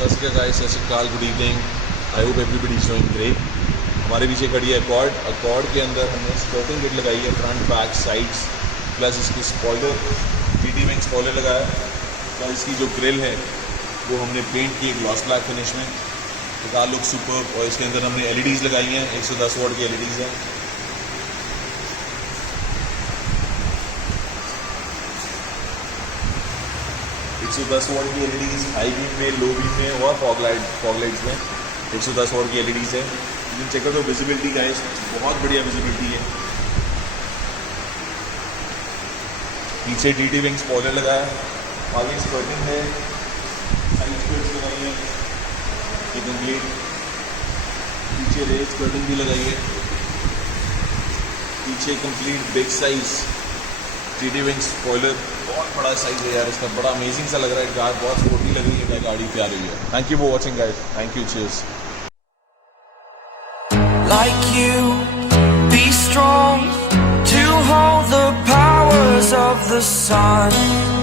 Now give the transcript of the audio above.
सत श्री अकाल, good evening. I hope everybody is doing great. हमारे पीछे खड़ी है अकॉर्ड के अंदर हमने स्कर्टिंग किट लगाई है, फ्रंट बैक साइड्स, प्लस इसकी स्पॉइलर, GT विंग स्पॉइलर लगाया, प्लस इसकी जो ग्रिल है वो हमने पेंट की ग्लॉस ब्लैक फिनिश में। तो कार लुक सुपर। और इसके अंदर हमने LEDs लगाई हैं, 110 वाट की LEDs हैं। तो 10 वाट की LEDs हाई बीम में, लो बीम में और फॉग लाइट्स में 110 वाट की LEDs है। चेक कर दो विजिबिलिटी गाइस, बहुत बढ़िया विजिबिलिटी है। पीछे GT विंग स्पॉइलर लगाया, आगे स्कर्टिंग है, साइड स्कर्ट्स लगाई है ये कंप्लीट, पीछे रेल स्कर्टिंग भी लगाई है, पीछे complete big size GT wing spoiler, बहुत बड़ा साइज है यार इसका, बड़ा अमेजिंग सा लग रहा है। कार बहुत स्पोर्टी लग रही है, गाड़ी प्यारी है। Thank you for watching guys, thank you, cheers. Like you, be strong to hold the powers of the sun.